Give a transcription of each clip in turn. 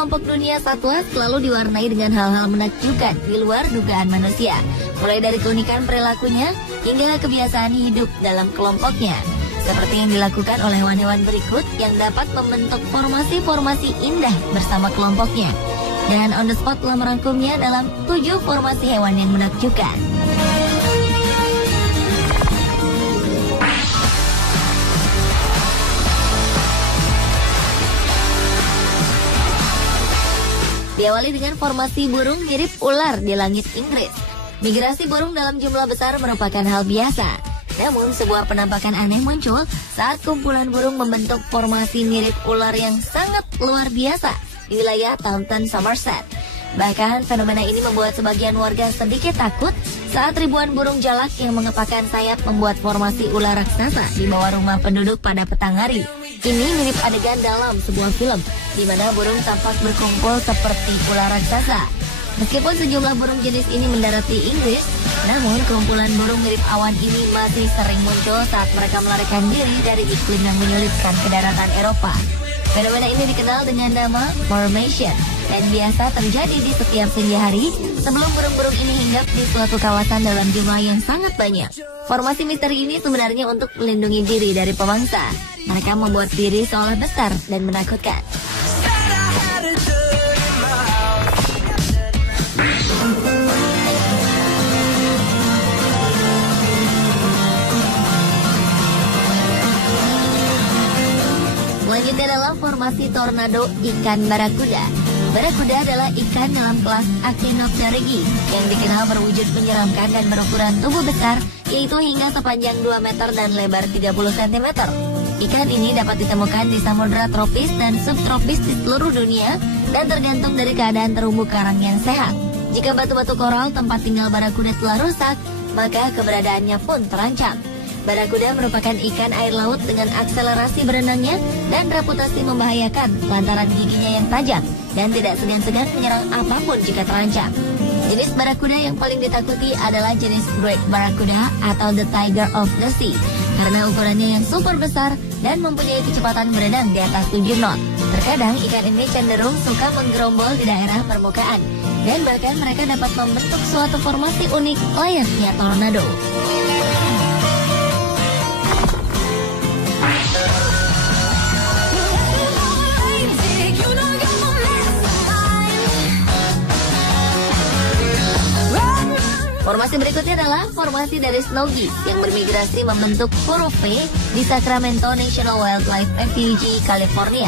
kelompok dunia satwa selalu diwarnai dengan hal-hal menakjubkan di luar dugaan manusia. Mulai dari keunikan perilakunya hingga kebiasaan hidup dalam kelompoknya. Seperti yang dilakukan oleh hewan-hewan berikut yang dapat membentuk formasi-formasi indah bersama kelompoknya. Dan on the spot telah merangkumnya dalam 7 formasi hewan yang menakjubkan. Diawali dengan formasi burung mirip ular di langit Inggris. Migrasi burung dalam jumlah besar merupakan hal biasa. Namun sebuah penampakan aneh muncul saat kumpulan burung membentuk formasi mirip ular yang sangat luar biasa di wilayah Taunton, Somerset. Bahkan fenomena ini membuat sebagian warga sedikit takut saat ribuan burung jalak yang mengepakkan sayap membuat formasi ular raksasa di bawah rumah penduduk pada petang hari. Ini mirip adegan dalam sebuah film di mana burung tampak berkumpul seperti ular raksasa. Meskipun sejumlah burung jenis ini mendarat di Inggris, namun kumpulan burung mirip awan ini masih sering muncul saat mereka melarikan diri dari iklim yang menyulitkan ke daratan Eropa. Fenomena ini dikenal dengan nama formation dan biasa terjadi di setiap senja hari sebelum burung-burung ini hinggap di suatu kawasan dalam jumlah yang sangat banyak. Formasi misteri ini sebenarnya untuk melindungi diri dari pemangsa. Mereka membuat diri seolah besar dan menakutkan. Selanjutnya adalah formasi tornado ikan barakuda. Barakuda adalah ikan dalam kelas Actinopterygii yang dikenal berwujud menyeramkan dan berukuran tubuh besar, yaitu hingga sepanjang 2 meter dan lebar 30 cm. Ikan ini dapat ditemukan di samudera tropis dan subtropis di seluruh dunia dan tergantung dari keadaan terumbu karang yang sehat. Jika batu-batu koral tempat tinggal barakuda telah rusak, maka keberadaannya pun terancam. Barakuda merupakan ikan air laut dengan akselerasi berenangnya dan reputasi membahayakan lantaran giginya yang tajam dan tidak segan-segan menyerang apapun jika terancam. Jenis barakuda yang paling ditakuti adalah jenis Great Barracuda atau the Tiger of the Sea karena ukurannya yang super besar dan mempunyai kecepatan berenang di atas 7 knot. Terkadang ikan ini cenderung suka menggerombol di daerah permukaan dan bahkan mereka dapat membentuk suatu formasi unik layaknya tornado. Formasi berikutnya adalah formasi dari snow geese yang bermigrasi membentuk huruf V di Sacramento National Wildlife Refuge, California.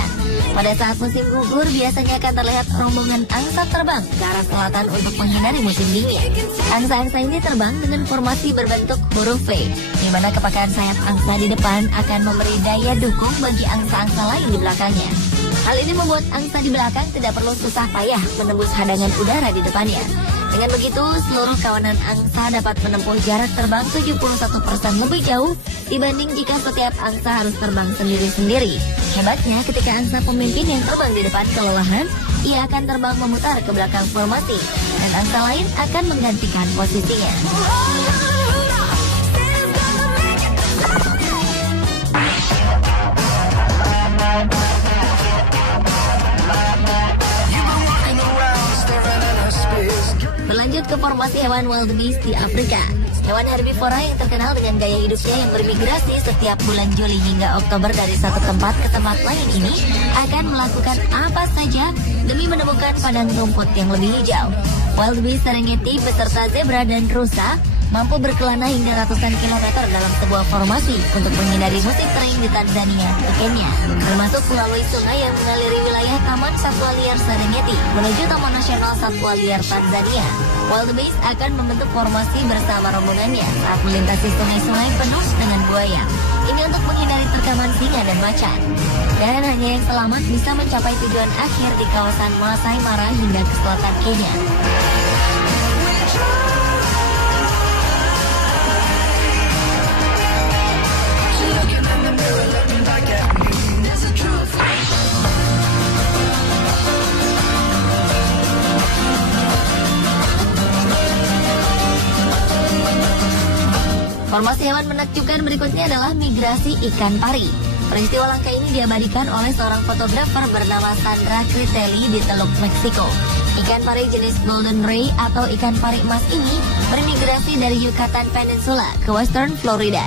Pada saat musim gugur, biasanya akan terlihat rombongan angsa terbang ke arah selatan untuk menghindari musim dingin. Angsa-angsa ini terbang dengan formasi berbentuk huruf V, di mana kepakan sayap angsa di depan akan memberi daya dukung bagi angsa-angsa lain di belakangnya. Hal ini membuat angsa di belakang tidak perlu susah payah menembus hadangan udara di depannya. Dengan begitu, seluruh kawanan angsa dapat menempuh jarak terbang 71% lebih jauh dibanding jika setiap angsa harus terbang sendiri-sendiri. Hebatnya, ketika angsa pemimpin yang terbang di depan kelelahan, ia akan terbang memutar ke belakang formasi, dan angsa lain akan menggantikan posisinya. Berlanjut ke formasi hewan wildebeest di Afrika. Hewan herbivora yang terkenal dengan gaya hidupnya yang bermigrasi setiap bulan Juli hingga Oktober dari satu tempat ke tempat lain ini akan melakukan apa saja demi menemukan padang rumput yang lebih hijau. Wildebeest Serengeti beserta zebra dan rusa mampu berkelana hingga ratusan kilometer dalam sebuah formasi untuk menghindari musim kering di Tanzania ke Kenya, termasuk melalui sungai yang mengaliri wilayah Taman Satwa Liar Serengeti menuju Taman Nasional Satwa Liar Tanzania. Wildebeest akan membentuk formasi bersama rombongannya saat melintasi sungai-sungai penuh dengan buaya. Ini untuk menghindari terkaman singa dan macan. Dan hanya yang selamat bisa mencapai tujuan akhir di kawasan Masai Mara hingga ke selatan Kenya. Formasi hewan menakjubkan berikutnya adalah migrasi ikan pari. Peristiwa langka ini diabadikan oleh seorang fotografer bernama Sandra Critelli di Teluk Meksiko. Ikan pari jenis Golden Ray atau ikan pari emas ini bermigrasi dari Yucatan Peninsula ke Western Florida.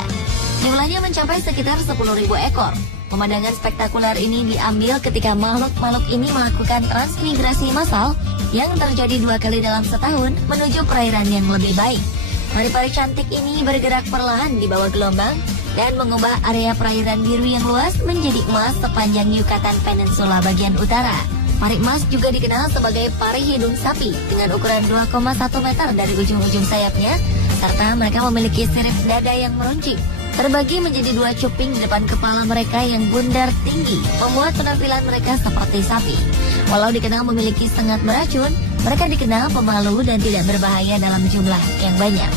Jumlahnya mencapai sekitar 10.000 ekor. Pemandangan spektakuler ini diambil ketika makhluk-makhluk ini melakukan transmigrasi massal yang terjadi 2 kali dalam setahun menuju perairan yang lebih baik. Pari-pari cantik ini bergerak perlahan di bawah gelombang dan mengubah area perairan biru yang luas menjadi emas sepanjang Yucatan Peninsula bagian utara. Pari emas juga dikenal sebagai pari hidung sapi dengan ukuran 2,1 meter dari ujung-ujung sayapnya, serta mereka memiliki sirip dada yang meruncing. Terbagi menjadi 2 cuping di depan kepala mereka yang bundar tinggi, membuat penampilan mereka seperti sapi. Walau dikenal memiliki sengat beracun, mereka dikenal pemalu dan tidak berbahaya dalam jumlah yang banyak.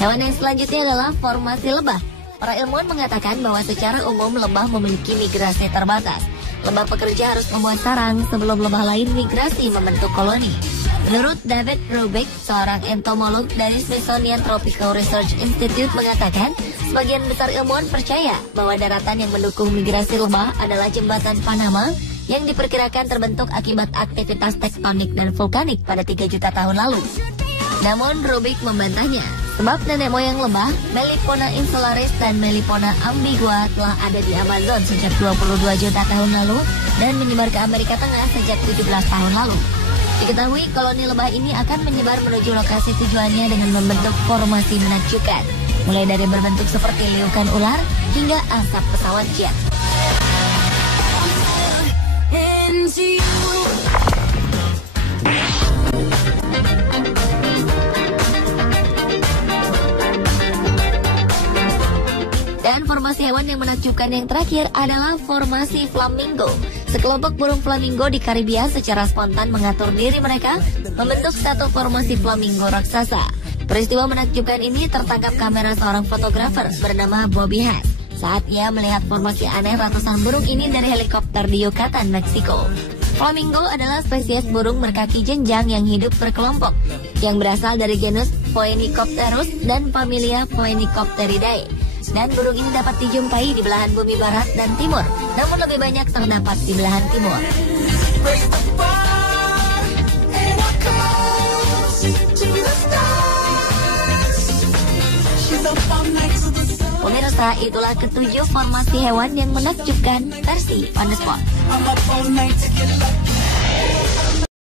Hewan yang selanjutnya adalah formasi lebah. Para ilmuwan mengatakan bahwa secara umum lebah memiliki migrasi terbatas. Lebah pekerja harus membuat sarang sebelum lebah lain migrasi membentuk koloni. Menurut David Robick, seorang entomolog dari Smithsonian Tropical Research Institute mengatakan, sebagian besar ilmuwan percaya bahwa daratan yang mendukung migrasi lebah adalah jembatan Panama yang diperkirakan terbentuk akibat aktivitas tektonik dan vulkanik pada 3 juta tahun lalu. Namun Robick membantahnya, sebab nenek moyang lebah, Melipona insularis dan Melipona ambigua telah ada di Amazon sejak 22 juta tahun lalu dan menyebar ke Amerika Tengah sejak 17 tahun lalu. Diketahui koloni lebah ini akan menyebar menuju lokasi tujuannya dengan membentuk formasi menakjubkan, mulai dari berbentuk seperti liukan ular hingga asap pesawat jet. Dan formasi hewan yang menakjubkan yang terakhir adalah formasi flamingo. Sekelompok burung flamingo di Karibia secara spontan mengatur diri mereka membentuk satu formasi flamingo raksasa. Peristiwa menakjubkan ini tertangkap kamera seorang fotografer bernama Bobby Hass saat ia melihat formasi aneh ratusan burung ini dari helikopter di Yucatan, Meksiko. Flamingo adalah spesies burung berkaki jenjang yang hidup berkelompok, yang berasal dari genus Phoenicopterus dan familia Phoenicopteridae. Dan burung ini dapat dijumpai di belahan bumi barat dan timur, namun lebih banyak terdapat di belahan timur. Pemirsa, itulah ketujuh formasi hewan yang menakjubkan versi On The Spot.